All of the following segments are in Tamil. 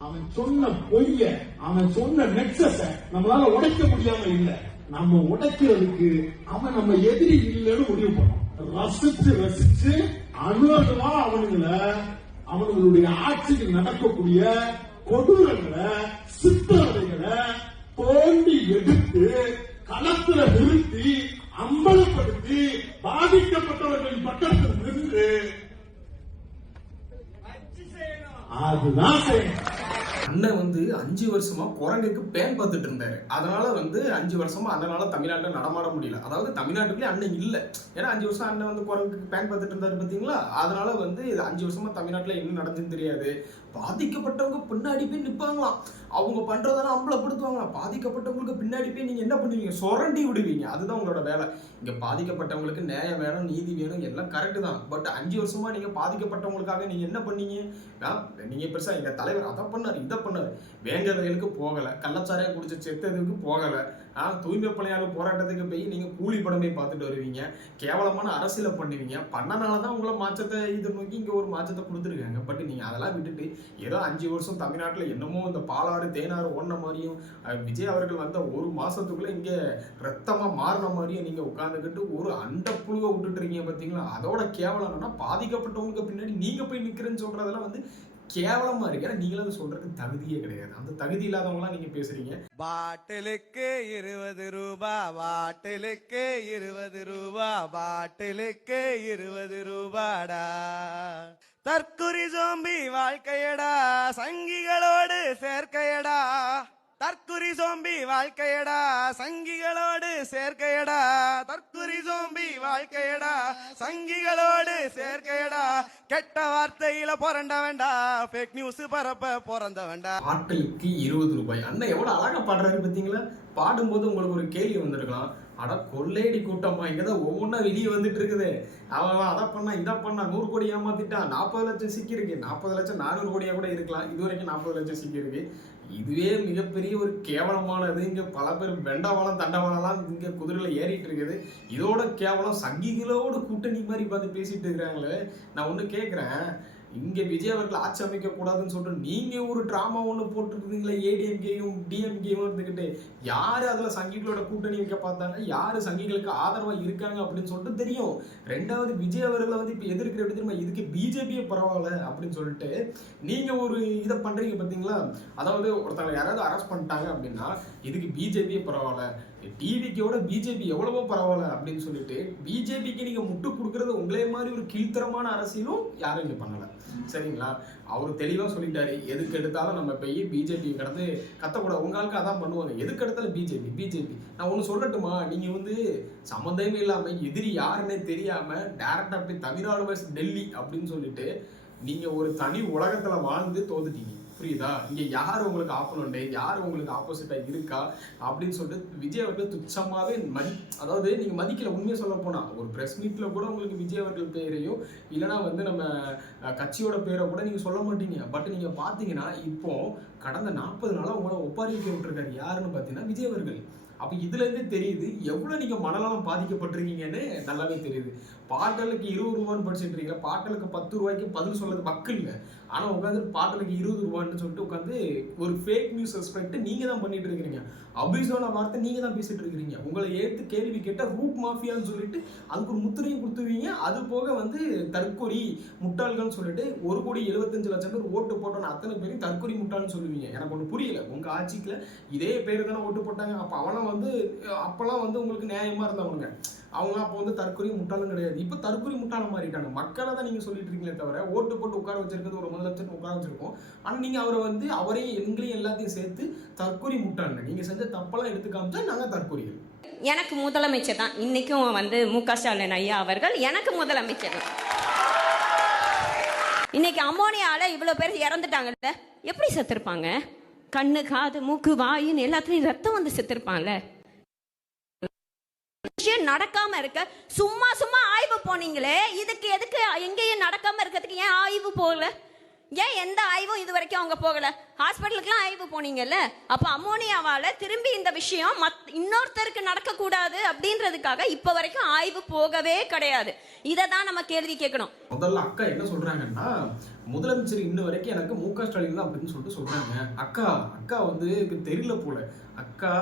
அவன் சொன்ன பொய்ய, அவன் சொன்ன நெக்ஸஸ நம்மளால உடைக்க முடியாம இல்ல. நம்ம உடைக்கிறதுக்கு அவன் நம்ம எதிரி இல்லைன்னு முடிவு பண்ணோம். ரசிச்சு ரசிச்சு அணுவா அவனுடைய ஆட்சிக்கு நடக்கக்கூடிய கொடூரங்களை, சித்திரவதைகளை தோண்டி எடுத்து களத்துல நிறுத்தி அம்பலப்படுத்தி பாதிக்கப்பட்டவர்களின் பக்கத்தில் நின்று அதுதான் செய்யணும். அண்ணன் 5 வருஷமா குரங்குக்கு பேன் பார்த்துட்டு இருந்தாரு. அதனால 5 வருஷமா அண்ணனால தமிழ்நாட்டில் நடமாட முடியல. அதாவது தமிழ்நாட்டுக்குள்ளே அண்ணன் இல்ல. ஏன்னா 5 வருஷம் அண்ணன் குரங்குக்கு பேன் பார்த்துட்டு இருந்தாரு பாத்தீங்களா. அதனால இது 5 வருஷமா தமிழ்நாட்டில் என்ன நடந்துன்னு தெரியாது. பாதிக்கப்பட்டவங்க பின்னாடி போய் நிப்பாங்களாம். அவங்க பண்றதெல்லாம் அம்பலப்படுத்துவாங்களாம். பாதிக்கப்பட்டவங்களுக்கு பின்னாடி போய் நீங்க என்ன பண்ணுவீங்க? சொரண்டி விடுவீங்க. அதுதான் உங்களோட வேலை. இங்க பாதிக்கப்பட்டவங்களுக்கு நியாயம் வேணும், நீதி வேணும், எல்லாம் கரெக்ட் தான். பட் 5 வருஷமா நீங்க பாதிக்கப்பட்டவங்களுக்காக நீங்க என்ன பண்ணீங்க? நீங்க பெருசா எங்க தலைவர் அதை பண்ணாரு, இதை பண்ணாரு, வேங்கர்களுக்கு போகல, கள்ளச்சாரையா குடிச்ச செத்ததுக்கு போகல, தூய்மை பணியாளர் போராட்டத்துக்கு போய் நீங்க கூலி படமே பார்த்துட்டு வருவீங்க, கேவலமான அரசியலை பண்ணுவீங்க. பண்ணனாலதான் உங்களை மாற்றத்தை இதை நோக்கி இங்க ஒரு மாற்றத்தை கொடுத்துருக்காங்க. பட் நீங்க அதெல்லாம் விட்டுட்டு ஏதோ 5 வருஷம் தமிழ்நாட்டில் என்னமோ இந்த பாலாறு தேனாறு ஓடின மாதிரியும் விஜய் அவர்கள் வந்த ஒரு மாசத்துக்குள்ள இங்க ரத்தமா மாறின மாதிரியும் நீங்க உட்கார்ந்துக்கிட்டு ஒரு அண்ட புழுவை விட்டுட்டு இருக்கீங்க பாத்தீங்களா. அதோட கேவலம்னா பாதிக்கப்பட்டவங்களுக்கு பின்னாடி நீங்க போய் நிக்கிறேன்னு சொல்றதெல்லாம் கேவலமா இருக்கு. ஏன்னா நீங்களும் அதை சொல்றதுக்கு தகுதியே கிடையாது. அந்த தகுதி இல்லாதவங்களாம் நீங்க பேசுறீங்க. பாட்டிலுக்கு 20 ரூபா, பாட்டிலுக்கு 20 ரூபா, பாட்டிலுக்கு 20 ரூபாடா. தற்குறி சோம்பி வாழ்க்கையடா, சங்கிகளோடு சேர்க்கையடா. தற்குறி சோம்பி வாழ்க்கையடா, சங்கிகளோடு சேர்க்கையடா. தற்குறி சோம்பி வாழ்க்கையடா, சங்கிகளோடு சேர்க்கையடா. கெட்ட வார்த்தையில பிறந்த வேண்டா, ஃபேக் நியூஸ் பரப்ப பிறந்த வேண்டா. பாட்டிலுக்கு 20 ரூபாய். அண்ணன் எவ்வளவு அழகா பாடுறாரு பாத்தீங்களா. பாடும்போது உங்களுக்கு ஒரு கேள்வி வந்திருக்கலாம், அட கொள்ளையடி கூட்டமா இங்கதான் ஒவ்வொன்றா வெளியே வந்துட்டு இருக்குது. அவன் அதை பண்ணா இதை பண்ணா 100 கோடி ஏமாத்திட்டான், 40 லட்சம் சிக்கி இருக்கு. 40 லட்சம் 400 கோடியா கூட இருக்கலாம். இது வரைக்கும் 40 லட்சம் சிக்கி இருக்கு. இதுவே மிகப்பெரிய ஒரு கேவலமானது. இங்க பல பேர் வெண்டவாளம் தண்டவாளம் இங்க குதிரையில ஏறிட்டு இருக்குது. இதோட கேவலம் சங்கிகளோட கூட்டணி மாதிரி பார்த்து பேசிட்டு இருக்கிறாங்களே. நான் ஒண்ணு கேட்கிறேன், இங்க விஜய் அவர்கள் ஆட்சி அமைக்க கூடாதுன்னு சொல்லிட்டு நீங்க ஒரு டிராமா ஒண்ணு போட்டுருந்தீங்களே, ஏடிஎம்கேயும் டிஎம்கேயும் இருந்துகிட்டு. யாரு அதுல சங்கிகளோட கூட்டணி வைக்க பார்த்தாங்க, யாரு சங்கிகளுக்கு ஆதரவா இருக்காங்க அப்படின்னு சொல்லிட்டு தெரியும். ரெண்டாவது விஜய் அவர்களை இப்ப எதிர்க்கிற எப்படி தெரியுமா, இதுக்கு பிஜேபியே பரவாயில்ல அப்படின்னு சொல்லிட்டு நீங்க ஒரு இதை பண்றீங்க பாத்தீங்களா. அதாவது ஒருத்தவங்க யாராவது அரெஸ்ட் பண்ணிட்டாங்க அப்படின்னா இதுக்கு பிஜேபியே பரவாயில்ல, டிவிக்கோட பிஜேபி எவ்வளவோ பரவாயில்ல அப்படின்னு சொல்லிட்டு பிஜேபிக்கு நீங்க முட்டு கொடுக்கறது உங்களே மாதிரி ஒரு கீழ்த்தரமான அரசியலும் யாரும் இங்க பண்ணல. சரிங்களா. அவரு தெளிவா சொல்லிட்டாரு, எதுக்கு எடுத்தாலும் நம்ம போய் பிஜேபி கடந்து கத்தக்கூடாது. உங்களுக்கு அதான் பண்ணுவாங்க, எதுக்கு எடுத்தாலும் பிஜேபி பிஜேபி. நான் ஒண்ணு சொல்லட்டுமா, நீங்க சம்மந்தமே இல்லாம எதிரி யாருன்னே தெரியாம டைரக்டா போய் தமிழ்நாடு வர்சஸ் டெல்லி அப்படின்னு சொல்லிட்டு நீங்க ஒரு தனி உலகத்துல வாழ்ந்து தோத்துட்டீங்க. புரியுதா. இங்க யாரு உங்களுக்கு ஆப்போனன்ட், யாரு உங்களுக்கு ஆப்போசிட்டா இருக்கா அப்படின்னு சொல்லிட்டு விஜய் அவர்கள் துச்சமாவே அதாவது நீங்க மதிக்கல. உண்மையை சொல்ல போனா ஒரு பிரஸ் மீட்ல கூட உங்களுக்கு விஜய் அவர்கள் பேரையோ இல்லைன்னா நம்ம கட்சியோட பேரை கூட நீங்க சொல்ல மாட்டீங்க. பட் நீங்க பாத்தீங்கன்னா இப்போ கடந்த 40 நாளா உங்களை ஒப்பாரிக்க விட்டுருக்காரு யாருன்னு பாத்தீங்கன்னா விஜய் அவர்கள். அப்ப இதுல இருந்தே தெரியுது எவ்வளவு நீங்க மனநலம் பாதிக்கப்பட்டிருக்கீங்கன்னு நல்லாவே தெரியுது. பாட்டலுக்கு 20 ரூபான்னு படிச்சுட்டு இருக்கீங்க, பாட்டலுக்கு 10 ரூபாய்க்கு பதில் சொல்றது மக்கள் இல்லை. ஆனா உட்காந்து பாட்டலுக்கு 20 ரூபான்னு சொல்லிட்டு உட்காந்து ஒரு ஃபேக் நியூஸ் ரெஸ்பெக்ட் நீங்க தான் பண்ணிட்டு இருக்கிறீங்க. அபிஷோன வார்த்தை நீங்க தான் பேசிட்டு இருக்கிறீங்க. உங்களை ஏற்று கேள்வி கேட்ட ரூட் மாஃபியான்னு சொல்லிட்டு அதுக்கு ஒரு முத்திரையும் கொடுத்துவீங்க. அது போக தற்கொலை முட்டாள்கள்னு சொல்லிட்டு 1,75,00,000 பேர் ஓட்டு போட்டோன்னு அத்தனை பேரும் தற்கொலை முட்டாள்னு சொல்லுவீங்க. எனக்கு ஒண்ணு புரியல, உங்க ஆட்சிக்குள்ள இதே பேரு தானே ஓட்டு போட்டாங்க. அப்ப அவனை அப்பெல்லாம் உங்களுக்கு நியாயமா இருந்தவங்க அவங்க அப்போ தற்கொலை முட்டாளும் கிடையாது. இப்ப தற்கொலை முட்டாளம் மாறிட்டாங்க. மக்களை தான் நீங்க சொல்லிட்டு இருக்கீங்களே தவிர ஓட்டு போட்டு உட்கார வச்சிருக்கிறது ஒரு முதலமைச்சர் உட்கார வச்சிருக்கோம். ஆனா நீங்க அவரை அவரையும் எங்களையும் எல்லாத்தையும் சேர்த்து தற்கொலை முட்டாளுங்க. நீங்க செஞ்ச தப்பெல்லாம் எடுத்து காமிச்சா நாங்க தற்கொலைகள். எனக்கு முதலமைச்சர் தான் இன்னைக்கும் மு.க. ஸ்டாலின் ஐயா அவர்கள் எனக்கு முதலமைச்சர் தான். இன்னைக்கு அமோனியால இவ்வளவு பேர் இறந்துட்டாங்கல்ல, எப்படி செத்துருப்பாங்க? கண்ணு காது மூக்கு வாயின்னு எல்லாத்துலயும் ரத்தம் செத்துருப்பாங்கல்ல. நடக்காம இருக்க சும்மா ஆய்வு போனீங்களே, இதுக்கு எதுக்கு எங்கேயும் நடக்காம இருக்கிறதுக்கு ஏன் ஆய்வு போகல? ஏன் எந்த ஆய்வும் இது வரைக்கும் அவங்க போகல? ஹாஸ்பிட்டலுக்குலாம் ஆய்வு போனீங்கல்ல. அப்ப அமோனியாவால திரும்பி இந்த விஷயம் இன்னொருத்தருக்கு நடக்க கூடாது அப்படின்றதுக்காக இப்ப வரைக்கும் ஆய்வு போகவே கிடையாது. இதை தான் நம்ம கேள்வி கேட்கணும். முதல்ல அக்கா என்ன சொல்றாங்கன்னா, முதலமைச்சர் இன்ன வரைக்கும் எனக்கு மு.க. ஸ்டாலின் தான் அப்படின்னு சொல்லிட்டு சொல்றாங்க. அக்கா வந்து தெரியல போல. அக்கா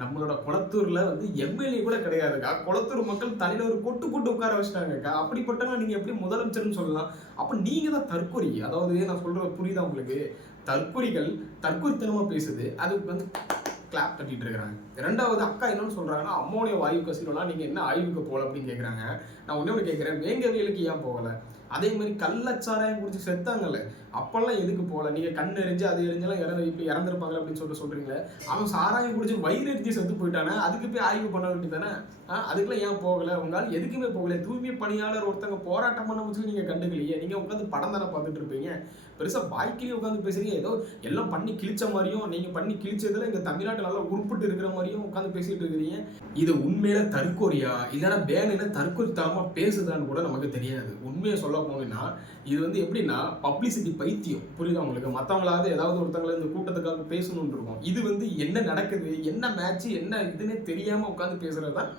நம்மளோட குளத்தூர்ல வந்து எம்எல்ஏ கூட கிடையாதுக்கா. குளத்தூர் மக்கள் தலையில ஒரு கொட்டு போட்டு உட்கார வச்சிட்டாங்கக்கா. அப்படிப்பட்டவங்க நீங்க எப்படி முதலமைச்சர்னு சொல்லலாம்? அப்ப நீங்க தான் தற்கொலை. அதாவது நான் சொல்றது புரியுதா உங்களுக்கு? தற்கொலைகள் தற்கொலைத்தனமா பேசுது. அதுக்கு வந்து கிளாப் தட்டிட்டு இருக்காங்க. ரெண்டாவது அக்கா என்னன்னு சொல்றாங்கன்னா, அம்மோனிய வாயு கசினோலாம் நீங்க என்ன ஆய்வுக்கு போகல அப்படின்னு கேட்கறாங்க. நான் ஒண்ணு கேட்கிறேன், வேங்கவியலுக்கு ஏன் போகல? அதே மாதிரி கள்ளச்சாராயம் குடிச்சு செத்தாங்கல்ல, அப்பெல்லாம் எதுக்கு போகல? நீங்க கண் எரிஞ்சு அது எரிஞ்செல்லாம் இப்படி இறந்துருப்பாங்க அப்படின்னு சொல்றீங்களே. அவன் சாராயம் குடிச்சு வயிறு எரிஞ்சு செத்து போயிட்டானே, அதுக்கு போய் ஆய்வு பண்ண வேண்டியதானே? அதுக்கெல்லாம் ஏன் போகல? உங்களால் எதுக்குமே போகல. தூய்மை பணியாளர் ஒருத்தங்க போராட்டம் பண்ண முடிச்சு நீங்க கண்டுக்கலையே. நீங்க உட்காந்து படம் தானே பார்த்துட்டு இருப்பீங்க. பெருசா வாய்க்கிலேயே உட்காந்து பேசுறீங்க. ஏதோ எல்லாம் பண்ணி கிழிச்ச மாதிரியும், நீங்க பண்ணி கிழிச்சதுல இங்க தமிழ்நாட்டு நல்லா உருப்பிட்டு இருக்கிற மாதிரியும் உட்காந்து பேசிட்டு இருக்கிறீங்க. இது உண்மையில தற்கொலையா இல்லைன்னா பேன தற்கொலைத்தனமா பேசுதான்னு கூட நமக்கு தெரியாது. உண்மையை சொல்ல போனீங்கன்னா இது வந்து எப்படின்னா பப்ளிசிட்டி பைத்தியம். புரியுதா உங்களுக்கு? மற்றவங்களாவது ஏதாவது ஒருத்தவங்களை இந்த கூட்டத்துக்காக பேசணும்னு இருக்கும். இது வந்து என்ன நடக்குது, என்ன மேட்ச், என்ன இதுன்னே தெரியாம உட்காந்து பேசுறது தான்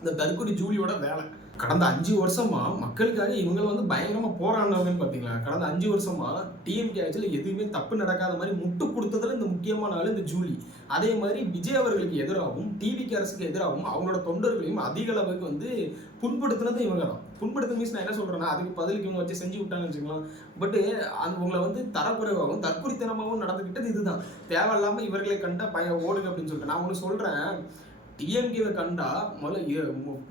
இந்த தற்கொலை ஜூலியோட வேலை. கடந்த 5 வருஷமா மக்களுக்காக இவங்க வந்து பயங்கரமா போராடினவங்கன்னு பாத்தீங்களா? கடந்த 5 வருஷமா டிஎம்கே ஆட்சியில் எதுவுமே தப்பு நடக்காத மாதிரி முட்டு கொடுத்ததுல இந்த முக்கியமான ஆளு இந்த ஜூலி. அதே மாதிரி விஜய் அவர்களுக்கு எதிராகவும் டிவிகே அரசுக்கு எதிராகவும் அவங்களோட தொண்டர்களையும் அதிக அளவுக்கு வந்து புண்படுத்தினது இவங்க தான். புண்படுத்த மீன்ஸ் நான் என்ன சொல்றேன்னா, அதுக்கு பதிலுக்கு இவங்க வச்சு செஞ்சு விட்டாங்கன்னு வச்சுக்கலாம். பட் உங்களை வந்து தரக்குறைவாகவும் தற்கொலைத்தனமாகவும் நடந்துக்கிட்டது இதுதான். தேவையில்லாம இவர்களை கண்டா ஓடுங்க அப்படின்னு சொல்லிட்டு நான் ஒன்று சொல்றேன். டிஎம்கேவை கண்டா முதல்ல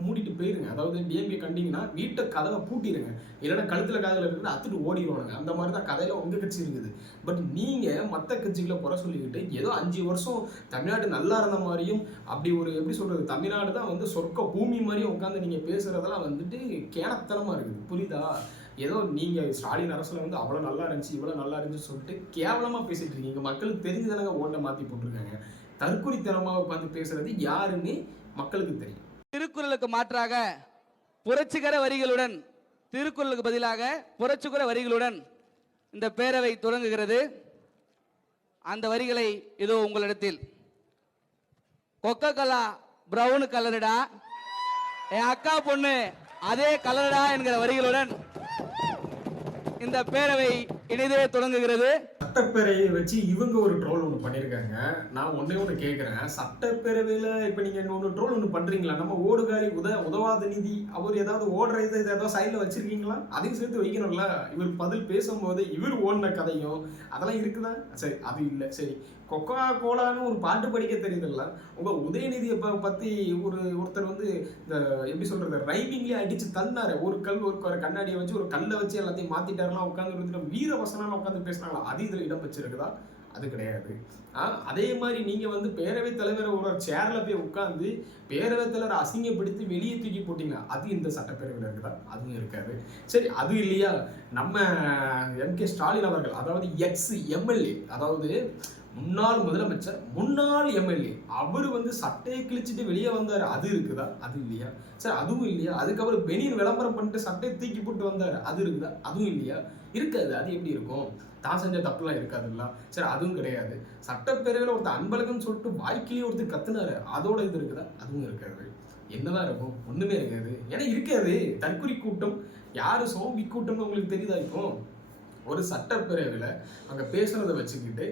மூடிட்டு போயிருங்க. அதாவது டிஎம்கே கண்டிங்கன்னா வீட்டை கதவை பூட்டிடுங்க, இல்லைன்னா கழுத்துல காதல இருக்கிறத அத்துட்டு ஓடிடுவானுங்க. அந்த மாதிரி தான் கதையில உங்க கட்சி இருக்குது. பட் நீங்க மற்ற கட்சிகளை குறை சொல்லிக்கிட்டு ஏதோ 5 வருஷம் தமிழ்நாடு நல்லா இருந்த மாதிரியும் அப்படி ஒரு எப்படி சொல்றது தமிழ்நாடு தான் வந்து சொர்க்க பூமி மாதிரியும் உட்காந்து நீங்க பேசுறதெல்லாம் வந்துட்டு கேனத்தனமா இருக்குது. புரியுதா? ஏதோ நீங்க ஸ்டாலின் அரசுல வந்து அவ்வளவு நல்லா இருந்துச்சு இவ்வளவு நல்லா இருந்துச்சுன்னு சொல்லிட்டு கேவலமா பேசிட்டு இருக்கீங்க. மக்களுக்கு தெரிஞ்சுதானங்க ஓட்டை மாத்தி போட்டிருக்காங்க. தற்கொலைத்தனமாக உட்காந்து பேசுறது யாருன்னு மக்களுக்கு தெரியும். திருக்குறளுக்கு மாற்றாக புரட்சிகர வரிகளுடன், திருக்குறளுக்கு பதிலாக புரட்சிகர வரிகளுடன் இந்த பேரவை தொடங்குகிறது. அந்த வரிகளை இதோ உங்களிடத்தில். கொக்கோ கோலா பிரவுன் கலருடா, என் அக்கா பொண்ணு அதே கலருடா என்கிற வரிகளுடன் இந்த பேரவை இனிதே தொடங்குகிறது. சட்டப்பேரவையை வச்சு இவங்க ஒரு ட்ரோல் ஒன்று பண்ணியிருக்காங்க. நான் ஒன்று கேட்குறேன், சட்டப்பேரவையில் இப்போ நீங்கள் இன்னொன்று ட்ரோல் ஒன்று பண்ணுறீங்களா? நம்ம ஓடுகாரி உதவாத நிதி அவர் ஏதாவது ஓடுற இதை ஏதாவது சைடில் வச்சிருக்கீங்களா? அதையும் சேர்த்து வைக்கணும்ல. இவர் பதில் பேசும்போது இவர் ஓடின கதையும் அதெல்லாம் இருக்குதா? சரி, அது இல்லை. சரி, கொக்கோ கோலான்னு ஒரு பாட்டு படிக்க தெரியுதுல்ல. உங்கள் உதயநிதியை பற்றி ஒருத்தர் வந்து இந்த எப்படி சொல்கிறது ரைமிங்லேயே அடித்து தள்ளினாரு. ஒரு கண்ணாடியை வச்சு ஒரு கல்லை வச்சு எல்லாத்தையும் மாற்றிட்டாருலாம் உட்காந்து வீர வசனம் உட்காந்து பேசினாங்களா? அது இதில் இடம் வச்சிருக்குதா? அது கிடையாது. அதே மாதிரி நீங்க வந்து பேரவைத் தலைவர் ஒரு சேர்ல போய் உட்கார்ந்து பேரவைத் தலைவர் அசிங்கப்படுத்தி வெளியே தூக்கி போட்டீங்க, அது இந்த சட்டப்பேரவையில் இருக்குதா? அதுவும் இருக்காது. சரி, அது இல்லையா, நம்ம எம்.கே. ஸ்டாலின் அவர்கள் அதாவது எக்ஸ் எம்எல்ஏ, அதாவது முன்னாள் முதலமைச்சர் முன்னாள் எம்எல்ஏ, அவர் வந்து சட்டையை கிழிச்சிட்டு வெளியே வந்தாரு, அது இருக்குதா? அது இல்லையா? சரி, அதுவும் இல்லையா? அதுக்கப்புறம் பெனியன் விளம்பரம் பண்ணிட்டு சட்டையை தூக்கி போட்டு வந்தாரு, அது இருக்குதா? அதுவும் இல்லையா? இருக்காது. அது எப்படி இருக்கும்? தான் செஞ்ச தப்புலாம் இருக்காதுல்ல. சரி, அதுவும் கிடையாது. சட்டப்பேரவையில் ஒருத்தர் அன்பழகன்னு சொல்லிட்டு வாய்க்கிலேயே ஒருத்தர் கத்துனாரு, அதோட இது இருக்குதா? அதுவும் இருக்காது. என்னதான் இருக்கும்? ஒண்ணுமே இருக்காது. ஏன்னா இருக்காது. தற்கொலை கூட்டம் யாரு சோம்பி கூட்டம்னு உங்களுக்கு தெரியுதா? இப்போ ஒரு சட்டப்பேரவையில் அங்கே பேசுறதை வச்சுக்கிட்டு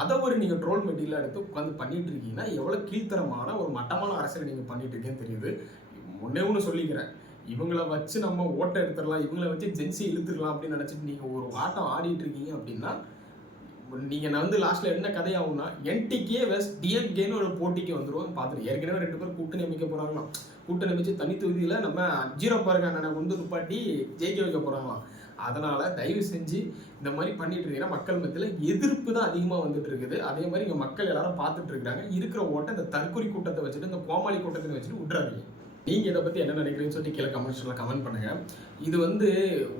அதை ஒரு நீங்கள் ட்ரோல் மெட்டீரியல் எடுத்து உட்காந்து பண்ணிட்டு இருக்கீங்கன்னா எவ்வளோ கீழ்த்தரமான ஒரு மட்டமான அரசியல் நீங்கள் பண்ணிட்டு இருக்கேன்னு தெரியுது. ஒன்று சொல்லிக்கிறேன், இவங்களை வச்சு நம்ம ஓட்டை எடுத்துடலாம், இவங்களை வச்சு ஜென்சி இழுத்துடலாம் அப்படின்னு நினச்சிட்டு நீங்கள் ஒரு ஆட்டம் ஆடிட்டு இருக்கீங்க அப்படின்னா நீங்கள் நான் வந்து லாஸ்ட்டில் என்ன கதையாகும்னா என்டிகே வெஸ் டிஎம்கேன்னு ஒரு போட்டிக்கு வந்துடுவோம். பார்த்துட்டு ஏற்கனவே 2 பேர் கூட்டணி அமைக்க போகிறாங்களாம். கூட்டணி அமைச்சு தனி தொகுதியில் நம்ம 0 பாருங்க அண்ணனை வந்து துப்பாட்டி ஜெயிக்க வைக்க போகிறாங்களாம். அதனால தயவு செஞ்சு இந்த மாதிரி பண்ணிட்டு இருக்கீங்கன்னா மக்கள் மத்தியில் எதிர்ப்பு தான் அதிகமாக வந்துட்டு இருக்குது. அதே மாதிரி இங்கே மக்கள் எல்லாரும் பார்த்துட்டு இருக்காங்க. இருக்கிற ஓட்டை இந்த தற்கொலை கூட்டத்தை வச்சுட்டு இந்த கோமாளி கூட்டத்தை வச்சுட்டு விட்டுறாதீங்க. நீங்கள் இதை பற்றி என்ன நினைக்கிறீங்கன்னு சொல்லிட்டு கீழே கமெண்ட்ஸ்லாம் கமெண்ட் பண்ணுங்கள். இது வந்து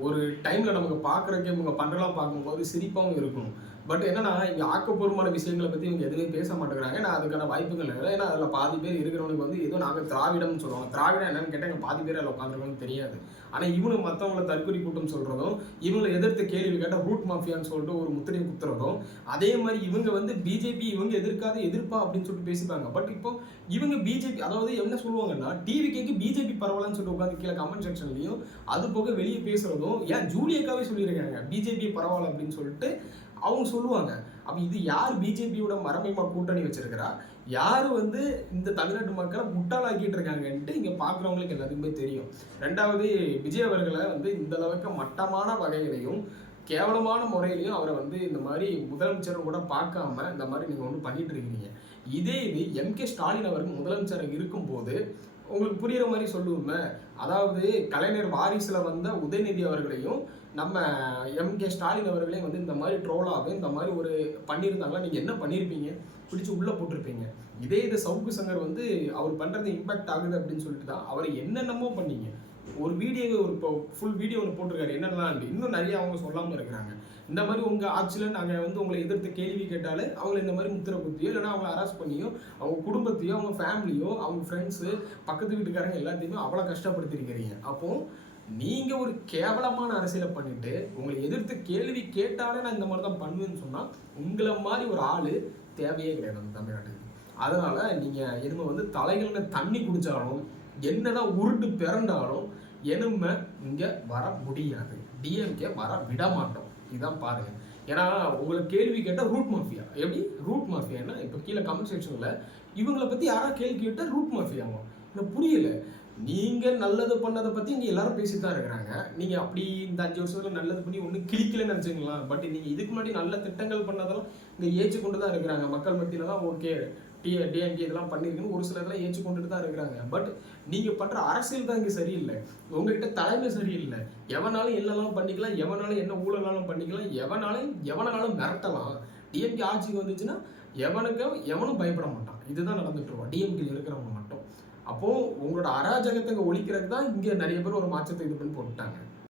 ஒரு டைமில் நமக்கு பார்க்குறக்கே இவங்க பண்ணுறலாம் பார்க்கும்போது சிரிப்பாகவும் இருக்கும். பட் என்னன்னா இங்க ஆக்கப்பூர்வமான விஷயங்களை பத்தி இவங்க எதுவுமே பேச மாட்டேங்கிறாங்க. நான் அதுக்கான வாய்ப்புகள் இல்லை. ஏன்னா அதுல பாதி பேர் இருக்கிறவனுக்கு வந்து ஏதோ நாங்க திராவிடம்னு சொல்லுவாங்க. திராவிடம் என்னன்னு கேட்டா எங்க பாதி பேர் அதில் உட்காந்துருக்கோம்னு தெரியாது. ஆனா இவனு மற்றவங்களை தற்கொலை கூட்டம் சொல்றதும், இவங்களை எதிர்த்து கேள்வி கேட்டா ரூட் மாஃபியான்னு சொல்லிட்டு ஒரு முத்திரையை குத்துறதும், அதே மாதிரி இவங்க வந்து பிஜேபி இவங்க எதிர்க்காத எதிர்ப்பா அப்படின்னு சொல்லிட்டு பேசிப்பாங்க. பட் இப்போ இவங்க பிஜேபி அதாவது என்ன சொல்லுவாங்கன்னா டிவிக்கு பிஜேபி பரவாயில்லன்னு சொல்லிட்டு உட்காந்து கீழே கமெண்ட் செக்ஷன்லயும் அது போக வெளியே பேசுறதும், ஏன் ஜூலியக்காவே சொல்லியிருக்காங்க பிஜேபி பரவாயில்ல அப்படின்னு சொல்லிட்டு அவங்க சொல்லுவாங்க. அப்ப இது யார் பிஜேபியோட மரமைமா கூட்டணி வச்சிருக்கிறா, யாரு வந்து இந்த தமிழ்நாட்டு மக்களை முட்டாளாக்கிட்டு இருக்காங்கன்ட்டு இங்க பாக்குறவங்களுக்கு எல்லாத்துக்குமே தெரியும். ரெண்டாவது விஜய் அவர்களை வந்து இந்த அளவுக்கு மட்டமான வகையிலையும் கேவலமான முறையிலையும் அவரை வந்து இந்த மாதிரி முதலமைச்சரும் கூட பார்க்காம இந்த மாதிரி நீங்க ஒன்று பண்ணிட்டு இருக்கீங்க. இதே இது எம்.கே. ஸ்டாலின் அவர்கள் முதலமைச்சராக இருக்கும்போது உங்களுக்கு புரியுற மாதிரி சொல்லுவோமே, அதாவது கலைஞர் வாரிசுல வந்த உதயநிதி அவர்களையும் நம்ம எம்.கே. ஸ்டாலின் அவர்களையும் வந்து இந்த மாதிரி ட்ரோலாக இந்த மாதிரி ஒரு பண்ணியிருந்தாங்களா, நீங்க என்ன பண்ணியிருப்பீங்க? பிடிச்சி உள்ள போட்டிருப்பீங்க. இதே இது சவுக்கு சங்கர் வந்து அவர் பண்றது இம்பாக்ட் ஆகுது அப்படின்னு சொல்லிட்டு தான் அவரை என்னென்னமோ பண்ணீங்க. ஒரு வீடியோ ஒரு ஃபுல் வீடியோ ஒன்று போட்டிருக்காரு என்னென்னலாம், இன்னும் நிறைய அவங்க சொல்லாமல் இருக்கிறாங்க. இந்த மாதிரி உங்க ஆட்சியில் நாங்கள் வந்து உங்களை எதிர்த்து கேள்வி கேட்டாலே அவங்களை இந்த மாதிரி முத்திரை குத்தியோ இல்லைன்னா அவங்களை அரெஸ்ட் பண்ணியோ அவங்க குடும்பத்தையோ அவங்க ஃபேமிலியோ அவங்க ஃப்ரெண்ட்ஸு பக்கத்து வீட்டுக்காரங்க எல்லாத்தையுமே அவ்வளோ கஷ்டப்படுத்திருக்கிறீங்க. அப்போ நீங்க ஒரு கேவலமான அரசியலை பண்ணிட்டு உங்களை எதிர்த்து கேள்வி கேட்டாலே நான் இந்த மாதிரி தான் பண்ணுவேன்னு சொன்னா உங்களை மாதிரி ஒரு ஆளு தேவையே கிடையாது அந்த தமிழ்நாட்டுக்கு. அதனால நீங்க இனிமே வந்து தலைகள்ல தண்ணி குடிச்சாலும் என்னதான் உருட்டு பிறண்டாலும் எனுமை இங்க வர முடியாது. டிஎம்கே வர விட மாட்டோம். இதான் பாருங்க. ஏன்னா உங்களுக்கு கேள்வி கேட்டால் ரூட் மாஃபியா எப்படி ரூட் மாஃபியான்னா இப்போ கீழே கமெண்ட் செக்ஷன்ல இவங்களை பத்தி யாரா கேள்வி கேட்டால் ரூட் மாஃபியாவும் எனக்கு புரியல. நீங்க நல்லது பண்ணதை பத்தி இங்க எல்லாரும் பேசித்தான் இருக்கிறாங்க. நீங்க அப்படி இந்த 5 வருஷத்துல நல்லது பண்ணி ஒன்றும் கிளிக்கலன்னு நினைச்சுங்களா. பட் நீங்க இதுக்கு முன்னாடி நல்ல திட்டங்கள் பண்ணதெல்லாம் இங்க ஏற்று கொண்டு தான் இருக்கிறாங்க. மக்கள் மத்தியில தான் ஓகே டிஎம்கே இதெல்லாம் பண்ணிருக்குன்னு ஒரு சில இதெல்லாம் ஏற்று கொண்டுட்டு தான் இருக்கிறாங்க. பட் நீங்க பண்ற அரசியல் தான் இங்க சரியில்லை. உங்ககிட்ட தலைமை சரியில்லை. எவனாலும் என்னெல்லாம் பண்ணிக்கலாம், எவனாலும் என்ன ஊழலாலும் பண்ணிக்கலாம், எவனாலும் மிரட்டலாம். டிஎம்கே ஆட்சிக்கு வந்துச்சுன்னா எவனும் பயப்பட மாட்டான். இதுதான் நடந்துட்டு இருக்கோம் டிஎம்கே இருக்கிறவங்க மட்டும். அப்போ உங்களோட அராஜகத்தை ஒழிக்கிறதுக்கு தான் இங்க நிறைய பேர் ஒரு மாற்றத்தை இது பண்ணி போட்டுட்டாங்க.